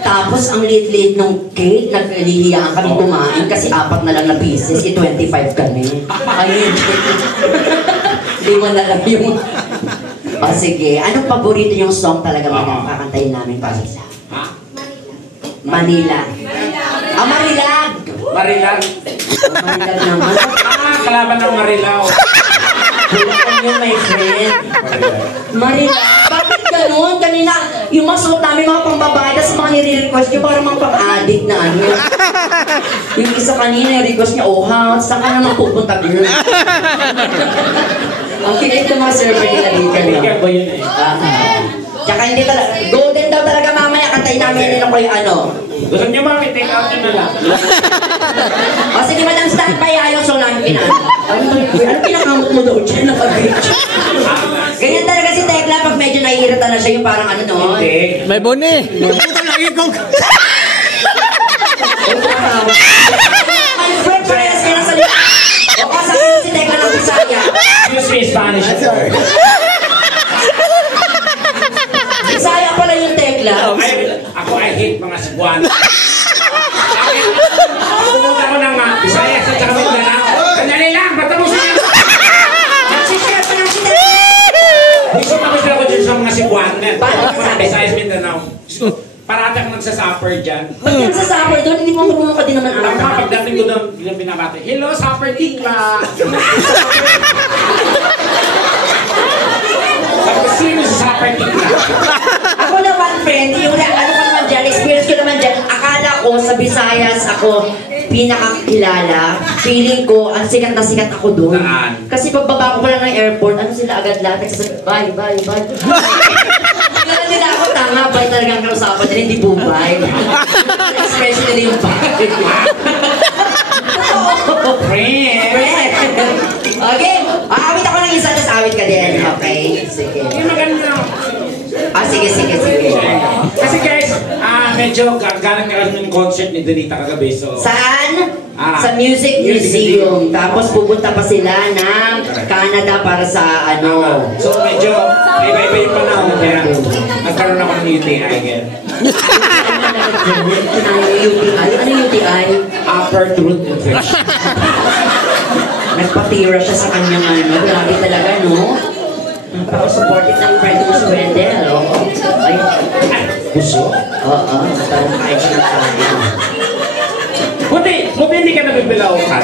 Tapos ang liit-liit ng cake, nagliliyaan kami kumain kasi 4 na lang na pieces, 25 kami. Ayun. Hindi mo na lang yung... O sige, anong paborito yung song talaga kakantayin namin para sa... Manila. Ah, Marilag! Marilag. Marilag naman. Kalaban ng Marilao. Bulacan yun, my friend. Marilag. Bakit ganun? Kanina, yung mga suot namin mga pambabae, tapos mga nire-request nyo para mga pang-addict na ano. Yung isa kanina, yung request niya, oh ha, saan ka naman pupunta girl? Ang kinig ng mga server nila dito. Kaibigan ko yun eh. Tsaka hindi talaga, golden daw talaga mamaya, kantayin namin nila ko yung ano. Gusto niyo ba, take out nyo na lang. O sige, madam, stand by, ayaw so lang pinano. Ano pinakamot mo daw dyan, naka-bitch? Ganyan talaga si Tekla pag medyo nahihirata na siya yung parang ano no? Hindi. May bone. My friend, parehas ka na sa liit. O kasabihin si Tekla ng Bisaya. Excuse me, Spanish. Bisaya pala yung Tekla. Ako, I hate mga Cebuano. Pumunta ko ng Bisaya sa tsaka Mindanao. Kanyali lang, patapusin niyo. Nagsishare pa ng si Tekla. Gusto tapos ako dyan sa mga Cebuano. Paano ka sabi? Bisaya sa Mindanao. Parati ako nagsasupper dyan. Ba't yung sa supper doon, hindi mo marunong ka din naman Ang ata. pagdating ko doon, bilang binabati, hello, supper tikla! Sabi, sino sa supper tikla? Ako naman, friend, yung ano ko naman dyan, experience ko naman dyan, akala ko sa Visayas ako pinakakilala. Feeling ko, ang sikat na sikat ako doon. Saan? Kasi pagbaba ko pa lang ng airport, ano sila agad lahat, nagsasabi, bye, bye, bye. Kaya nila ako, tama, bye talagang kausapan nila, hindi bubay. Expression nila yung bye. Friend! Okay, awit ako ng isa, tapos awit ka din. Okay, sige. Yung maganda. Sige. Kasi guys, medyo gaganang ng concert ni Donita kagabi, so... Saan? Sa Music Museum. Tapos pupunta pa sila ng Canada para sa ano. So medyo iba-iba yung panahon, kaya nagkaroon ako ng UTI again. Ano UTI? Upper truth infection. Nagpatira siya sa kanyang ano. Grabe talaga, no? Napaka-supportive ng friend mo si Wendell. Ay, Puso? oo. Parang kain siya ng kain. Buti hindi ka nabibilaw ka.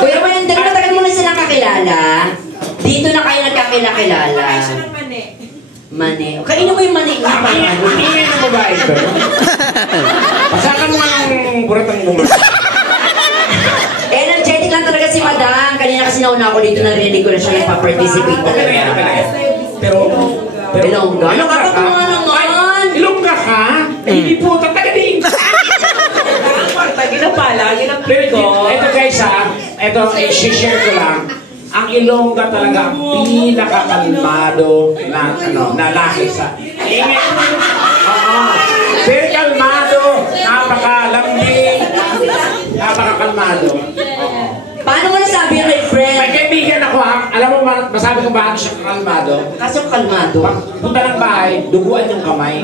Kuya Wendell, matagal mo na silang kakilala. Dito na kayo nagkakilala. Mani. Kainin mo yung mani nga pa. Ingay ng babae ito. Pasakan mo nga ng buratang bunga. Energetic lang talaga si Madam. Kanina kasi nauna ako dito, narinig ko na siya nagpa-participate talaga. Pero Ilongga? Ilongga ka naman! Ilongga ka? Hindi po, tatagaling! Tagi na pala, yun ang play ko. Ito guys ito i-share ko lang. Ang Ilongga talaga ang pinakakalmado na lahi sa ingay. Very kalmado, napakalamig, napakakalmado. Paano mo nasabi yun, my friend? May kaibigan ako alam mo masabi kung bakit siya kalmado? Kasi yung kalmado. Punta ng bahay, duguan yung kamay.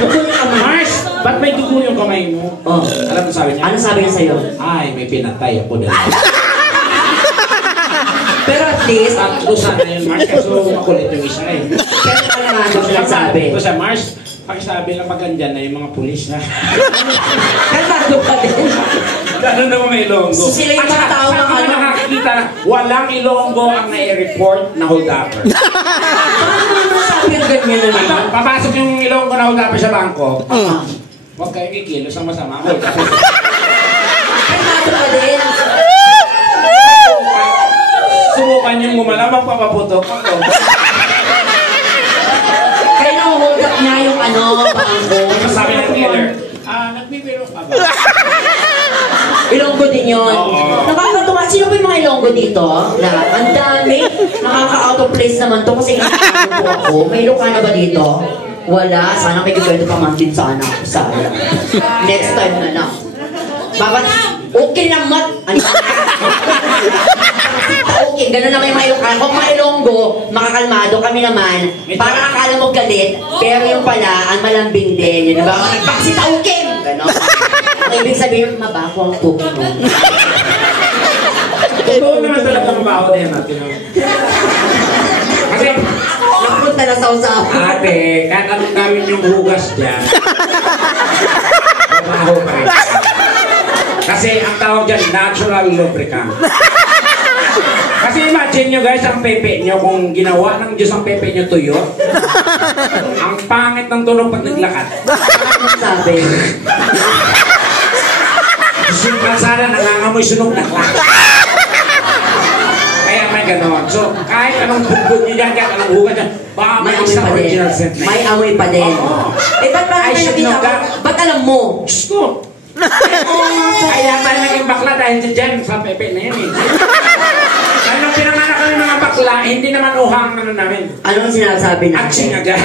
Dugo yung kamay. Mars, ba't may dugo yung kamay mo? Oh. Alam mo sabi niya? Ano sabi niya sa'yo? Ay, may pinatay ako dalawa. Pero at least, Tatlo sana yun, Mars, kaso makulit yung isa eh. pero kalmado siya sabi. Ito siya, Mars, pakisabi lang magandyan na yung mga pulis na. Kalmado pa din. Ganun naman may Ilonggo. So sila yung mga tao Sa mga ano? nakakita, walang Ilonggo ang nai-report na hold-upper. Paano mo nasabi yung ganyan na naman? Papasok yung Ilonggo na hold-upper sa bangko. Huwag kayo kikilos ang masama. Kalmado pa din. Subukan yung gumala, magpapaputok ako. Kaya nang-hold up niya yung ano, bangko. Sabi ng dealer, nagbibiro ka ba? Ilonggo din yun. Nakakatuwa. Sino ba yung mga Ilonggo dito? Lahat. Ang dami. Nakaka-out of place naman to kasi nakakatuwa po ako. May Ilocana ba dito? Wala. Sana may kikwento pa man din sana ako. Sayang. Next time na lang. Bakit? Okay naman. Ano? okay. Ganun naman yung mga Ilocano. Kung mga Ilonggo, makakalmado kami naman. Parang akala mo galit, pero yung pala, ang malambing din. Yun, diba? Nagpaksi taukim! Ganon. Ang ibig sabihin, mabaho ang puki mo. Totoo naman talaga mabaho na yan natin. Kasi, Napunta na sa usapan. ate, kahit anong gawin yung hugas dyan, mabaho pa rin. Kasi ang tawag dyan, natural lubricant. Kasi imagine nyo guys, ang pepe nyo, kung ginawa ng Diyos ang pepe nyo tuyo, ang pangit ng tunog pag naglakad. Ano sabi? Yung kalsada, nangangamoy sunog na klak. Kaya may ganon. So, kahit anong bugbog nyo dyan, kahit anong hugas dyan, baka May may amoy isang pa din. original scent na May yun. amoy pa din. Oo. Eh, ba't parang I may should nakita know ko? that. Ba't alam mo? Diyos ko! Kaya tayo naging bakla dahil dyan sa pepe na yan eh. Dahil nung pinanganak kami mga bakla, hindi naman uhang ano namin. Ano ang sinasabi natin? Aksing agad.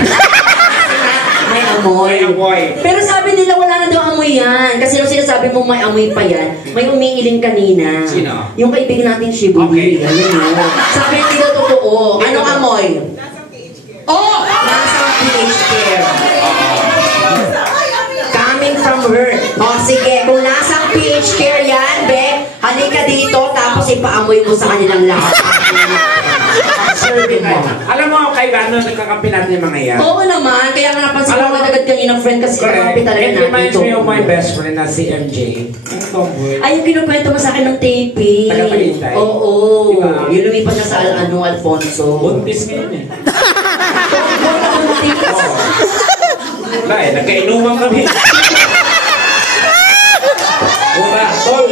May amoy. May amoy. Pero sabi nila wala na daw amoy yan. Kasi nung sinasabi mo may amoy pa yan, may umiiling kanina. Sino? Yung kaibigan nating Shibuli. Okay. Ayun yun. Sabi hindi daw totoo. Anong amoy? Oh! Nasang PH care. Coming from her. O sige, kung nasang PH care yan, be, halika dito, tapos ipaamoy mo sa kanilang lahat. Serve mo. Alam mo, kay ano nagkakampi natin yung mga yan? Oo naman, kaya nga napansin ko agad kaninang friend kasi kakampi talaga It natin. reminds me of my best friend na si MJ. Ang tomboy. Ay, yung kinukwento mo sa akin ng taping. Taga-Tagaytay. Oo. Diba? Yung lumipat na sa Alfonso. Buntis ngayon eh. Buntis. Wala eh, nagkainuman kami. Ura, tol,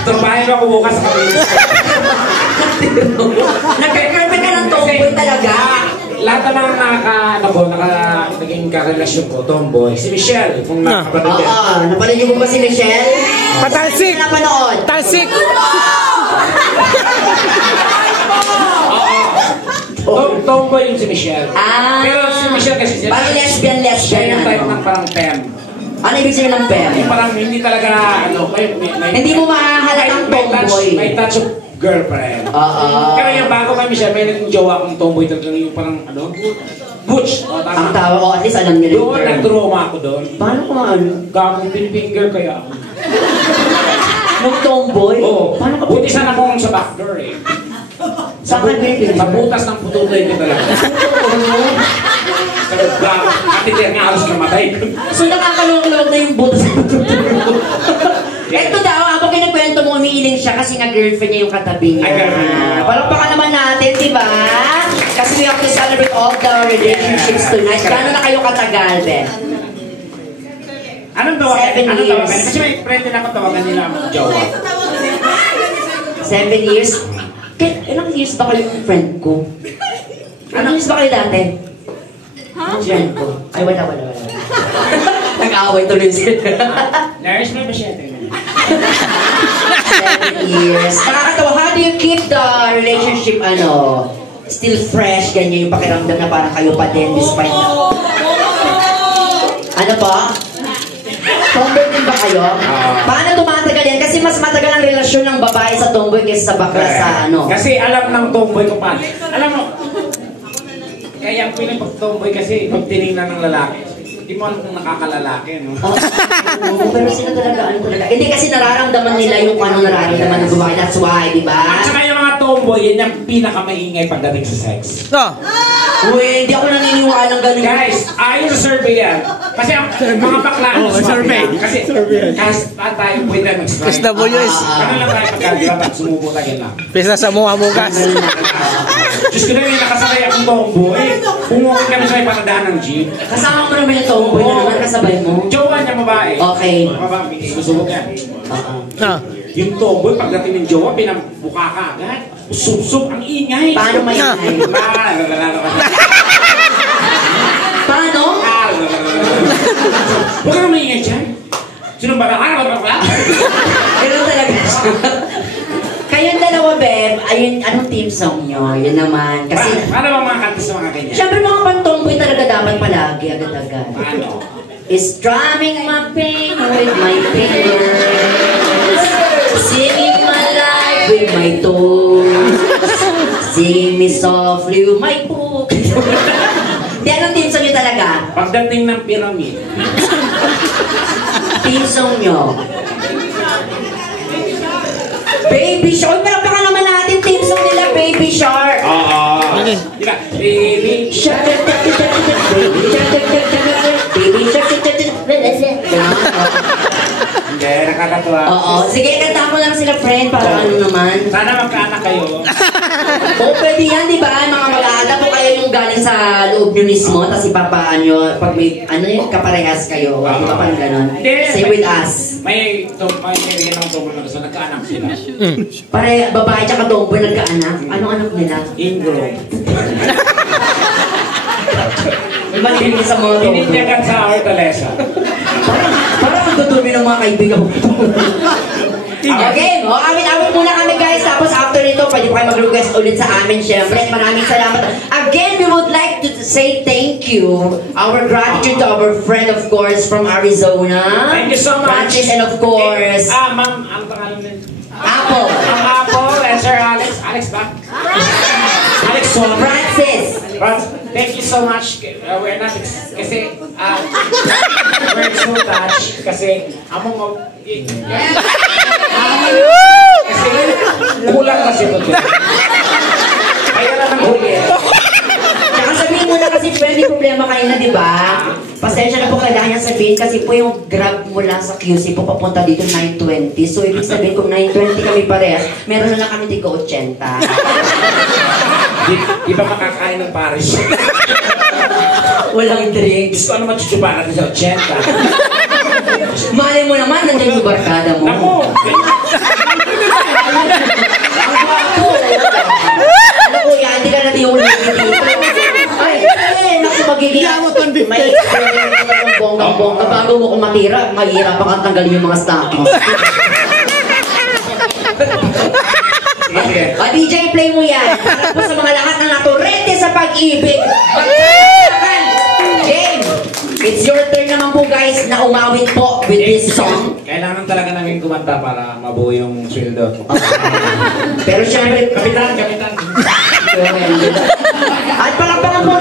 trabahin ako bukas sa kami. Nagka-girlfriend ka ng tomboy talaga. Lahat naman naging karelasyon ko, tomboy. Si Michelle, kung nakapanood yan. Oo. Napanood mo ba si Michelle? Patalsik! Hindi napanood. Talsik! Tomboy yung si Michelle. Ah. Pero si Michelle kasi siya. Parang lesbian Siya yung type ano. ng parang fem. Ano ibig sabihin ng pem? Yung parang hindi talaga, may Hindi mo mahahalatang tomboy. may touch of girlfriend. Oo. Pero yung bago kami siya, may naging jowa akong tomboy talaga yung parang butch. O, Ang tama. tawag ko, at least alam niyo Doon, nag-trauma ako doon. Paano kung ano? Gagong pinfinger kaya ako. Nung tomboy? Oo. Paano ka Buti sana akong sa backdoor eh. Sa akin, Sa butas ng putuloy ko talaga. Pero gago, atitir nga halos namatay. So nakakaluwag-luwag na yung buto sa Ito daw, habang kinakwento mo, umiiling siya kasi nga girlfriend niya yung katabi niya. Ay, girlfriend niya. Palakpakan naman natin, di ba? Kasi we have to celebrate all the relationships tonight. Gano'n na kayo katagal, Ben? Anong tawagan? 7 Anong years. tawagan? Kasi may friend din ako tawagan nila ang jowa. 7 years? Ilang years ba kayo yung friend ko? Ilang years ba kayo dati? Yung friend ko. Ay, wala. Nag-away tuloy sila. Nurse, may masyete. 7 years. Nakakatawa, how do you keep the relationship, still fresh, ganyan yung pakiramdam na parang kayo pa din despite na... Ano pa? Tomboy din ba kayo? Paano tumatagal yan? Kasi mas matagal ang relasyon ng babae sa tomboy kaysa sa bakla sa Kasi alam ng tomboy ko pa. Alam mo, kaya ang pinapag-tomboy kasi pag tinignan ng lalaki, hindi mo alam kung nakakalalaki, no? Oo, pero sila talaga, Hindi kasi nararamdaman nila yung nararamdaman ng babae. That's why, di ba? At saka yung mga tomboy, yan yung pinakamaingay pagdating sa sex. No! Uy, hindi ako naniniwala ng ganun. Guys, ayon sa survey yan. Kasi ang mga bakla, survey. Kasi kahit tayo pwede mag-strike. Kasi WS. Ano lang tayo pagkalipat, sumubo tayo lang. Pisa sa mga bukas. Diyos ko na yung nakasakay akong tomboy. Pumukit kami sa ipanadahan ng jeep. Kasama mo naman yung tomboy na naman, kasabay mo. Jowa niya babae. Okay. Babae, susubok yan. No. Yung tomboy, pagdating ng jowa, pinabuka ka agad. Sub-sub, ang ingay. Paano may ingay? Paano? Huwag ka maingay dyan. Sino ba na? Ganun talaga siya. Kayong dalawa, Beb, ayun, anong team song nyo? Yun naman. Kasi, Paano ba mga kanta sa mga ganyan? syempre mga pantomboy talaga dapat palagi, agad-agad. Paano? Is drumming my pain with my fingers, singing my life with my toes. Sing me softly, my book. Di, anong team song nyo talaga? Pagdating ng pyramid. Team song nyo. Baby Shark. Pero baka naman natin team song nila, Baby Shark. Oo. Diba? Baby Shark. Baby Shark. Baby Shark. Hindi, nakakatuwa. Oo. Sige, kanta mo lang sila, friend, para ano naman. Sana magkaanak kayo. Oo, pwede yan, di ba? Mga mag-aanak ko kayo yung galing sa loob nyo mismo, tapos ipapaan nyo, pag may, ano yun, kaparehas kayo. Di ba parang ganon? Same with us. May rin ng tumol na gusto, nagkaanak sila. Pare, babae tsaka tomboy nagkaanak. Anong anak nila? Ingro. May malinis sa mga tomboy. Ininyagan sa Hortaleza. Parang ang dudumi ng mga kaibigan ko. Okay, awit-awit muna kami guys. Tapos after nito, pwede po kayo mag-request ulit sa amin. Siyempre, maraming salamat. Again, we would like to say thank you. Our gratitude to our friend, of course, from Arizona. Thank you so much. Francis, and of course, Ma'am, ang pangalan nila? Apple. Ang Apple, and Sir Alex. Alex ba? Alex Son. Francis. Thank you so much. We're not, kasi, we're so touched. Kasi, among mo, kasi, kulang kasi ito. Kaya lang ang huli. Tsaka sabihin mo na kasi pwede problema kayo na, di ba? Pasensya na po kailangan niya sabihin kasi po yung grab mula sa QC po papunta dito 9:20. So, ibig sabihin kung 9:20 kami parehas, meron na lang kami tigo 80. Di ba makakain ng Paris? Walang drinks. Gusto ano machuchupa natin sa 80? Malay mo naman, nandiyan yung barkada mo. Naku! Ang gwapo. Ano kuya, hindi ka natin yung ulit dito. Ay, naku, magiging may experience na ng bonggang-bongga. Bago mo kung matira, mahirap kang tanggalin yung mga stockings. DJ, play mo yan. Para po sa mga lahat na naturete sa pag-ibig. Pagkakakan! Game! It's your turn naman po guys na umawit po with this song. Kailangan talaga namin kumanta para mabuo yung sweldo. Pero syempre, Kapitan! at palakpakan po